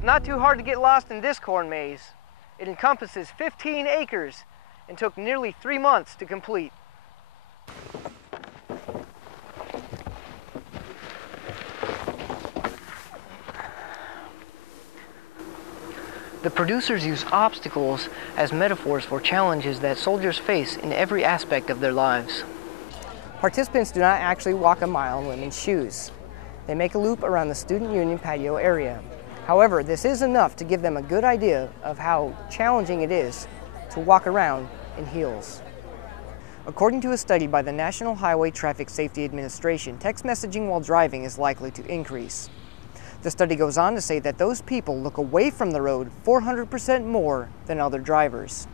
It's not too hard to get lost in this corn maze. It encompasses 15 acres and took nearly 3 months to complete. The producers use obstacles as metaphors for challenges that soldiers face in every aspect of their lives. Participants do not actually walk a mile in women's shoes. They make a loop around the Student Union patio area. However, this is enough to give them a good idea of how challenging it is to walk around in heels. According to a study by the National Highway Traffic Safety Administration, text messaging while driving is likely to increase. The study goes on to say that those people look away from the road 400% more than other drivers.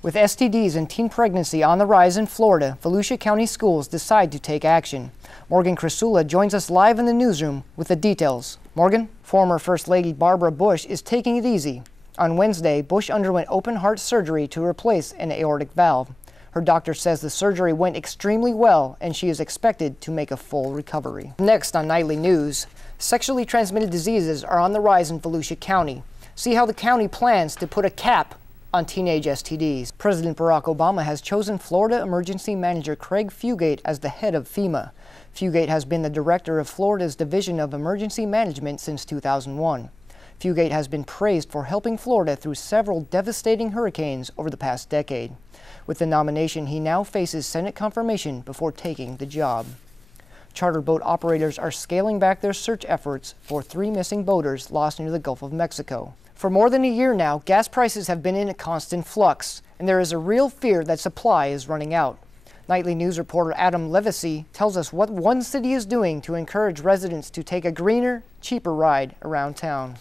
With STDs and teen pregnancy on the rise in Florida, Volusia County schools decide to take action. Morgan Crisula joins us live in the newsroom with the details. Morgan, former First Lady Barbara Bush is taking it easy. On Wednesday, Bush underwent open heart surgery to replace an aortic valve. Her doctor says the surgery went extremely well and she is expected to make a full recovery. Next on Nightly News, sexually transmitted diseases are on the rise in Volusia County. See how the county plans to put a cap on teenage STDs. President Barack Obama has chosen Florida Emergency Manager Craig Fugate as the head of FEMA. Fugate has been the director of Florida's Division of Emergency Management since 2001. Fugate has been praised for helping Florida through several devastating hurricanes over the past decade. With the nomination, he now faces Senate confirmation before taking the job. Charter boat operators are scaling back their search efforts for 3 missing boaters lost near the Gulf of Mexico. For more than a year now, gas prices have been in a constant flux, and there is a real fear that supply is running out. Nightly News reporter Adam Levesey tells us what one city is doing to encourage residents to take a greener, cheaper ride around town.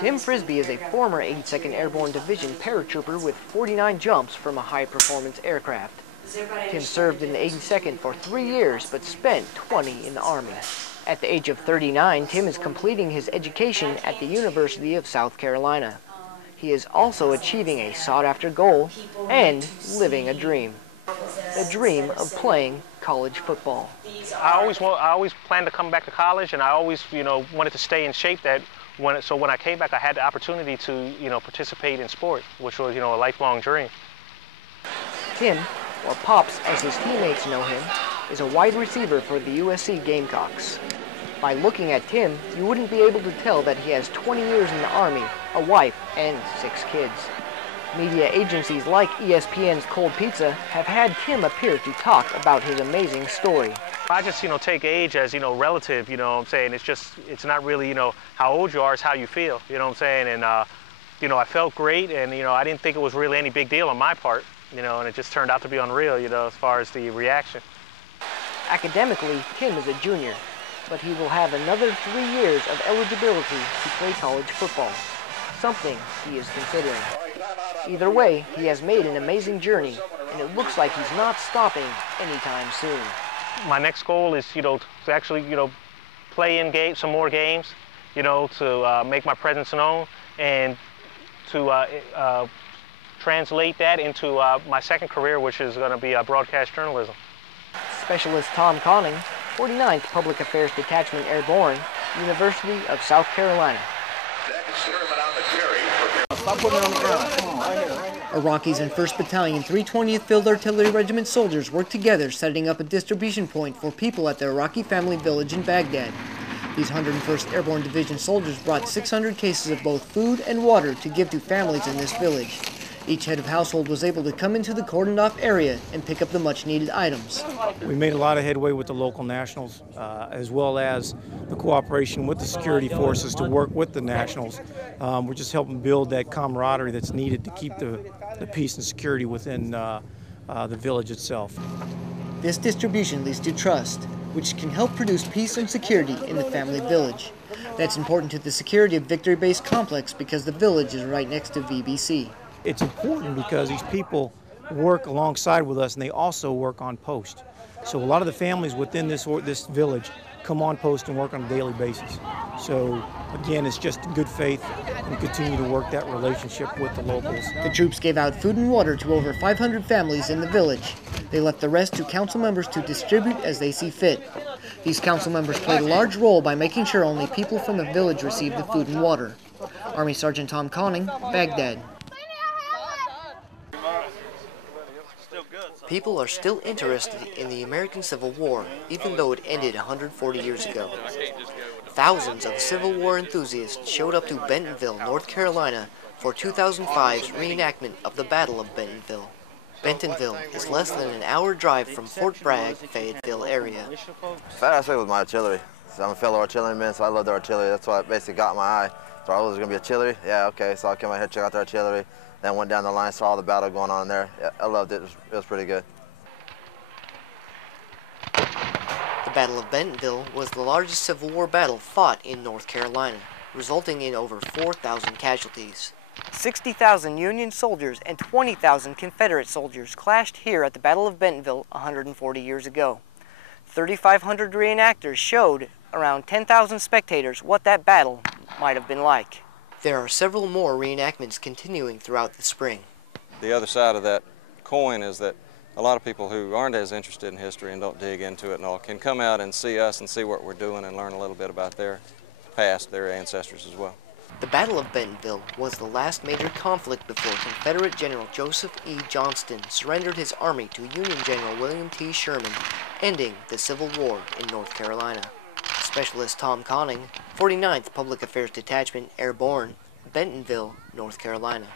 Tim Frisbee is a former 82nd Airborne Division paratrooper with 49 jumps from a high-performance aircraft. Tim served in the 82nd for 3 years, but spent 20 in the Army. At the age of 39, Tim is completing his education at the University of South Carolina. He is also achieving a sought-after goal and living a dream. The dream of playing college football. I always planned to come back to college, and I always, wanted to stay in shape. So when I came back, I had the opportunity to, participate in sport, which was, a lifelong dream. Tim, or Pops as his teammates know him, is a wide receiver for the USC Gamecocks. By looking at Tim, you wouldn't be able to tell that he has 20 years in the Army, a wife, and 6 kids. Media agencies like ESPN's Cold Pizza have had Tim appear to talk about his amazing story. I just, take age as, relative, it's not really, how old you are, it's how you feel, And, I felt great, and, I didn't think it was really any big deal on my part, and it just turned out to be unreal, as far as the reaction. Academically, Tim is a junior, but he will have another 3 years of eligibility to play college football, something he is considering. Either way, he has made an amazing journey, and it looks like he's not stopping anytime soon. My next goal is, to actually, play in some more games, to make my presence known, and to translate that into my second career, which is going to be broadcast journalism. Specialist Tom Conning, 49th Public Affairs Detachment Airborne, University of South Carolina. Stop putting it on the ground. Iraqis and 1st Battalion 320th Field Artillery Regiment soldiers worked together setting up a distribution point for people at the Iraqi family village in Baghdad. These 101st Airborne Division soldiers brought 600 cases of both food and water to give to families in this village. Each head of household was able to come into the cordoned-off area and pick up the much-needed items. We made a lot of headway with the local nationals, as well as the cooperation with the security forces to work with the nationals. We're just helping build that camaraderie that's needed to keep the peace and security within the village itself. This distribution leads to trust, which can help produce peace and security in the family village. That's important to the security of Victory Base Complex because the village is right next to VBC. It's important because these people work alongside with us and they also work on post. So a lot of the families within this village come on post and work on a daily basis. So again, it's just good faith and continue to work that relationship with the locals. The troops gave out food and water to over 500 families in the village. They left the rest to council members to distribute as they see fit. These council members played a large role by making sure only people from the village received the food and water. Army Sergeant Tom Conning, Baghdad. People are still interested in the American Civil War, even though it ended 140 years ago. Thousands of Civil War enthusiasts showed up to Bentonville, North Carolina for 2005's reenactment of the Battle of Bentonville. Bentonville is less than an hour drive from Fort Bragg, Fayetteville area. I stayed with my artillery. So I'm a fellow artilleryman, so I love the artillery. That's what basically got my eye. So I was going to be artillery. Yeah, okay, so I came out here, check out the artillery. Then went down the line, saw all the battle going on there. Yeah, I loved it. It was pretty good. The Battle of Bentonville was the largest Civil War battle fought in North Carolina, resulting in over 4,000 casualties. 60,000 Union soldiers and 20,000 Confederate soldiers clashed here at the Battle of Bentonville 140 years ago. 3,500 reenactors showed around 10,000 spectators what that battle might have been like. There are several more reenactments continuing throughout the spring. The other side of that coin is that a lot of people who aren't as interested in history and don't dig into it and all can come out and see us and see what we're doing and learn a little bit about their past, their ancestors as well. The Battle of Bentonville was the last major conflict before Confederate General Joseph E. Johnston surrendered his army to Union General William T. Sherman, ending the Civil War in North Carolina. Specialist Tom Conning, 49th Public Affairs Detachment, Airborne, Bentonville, North Carolina.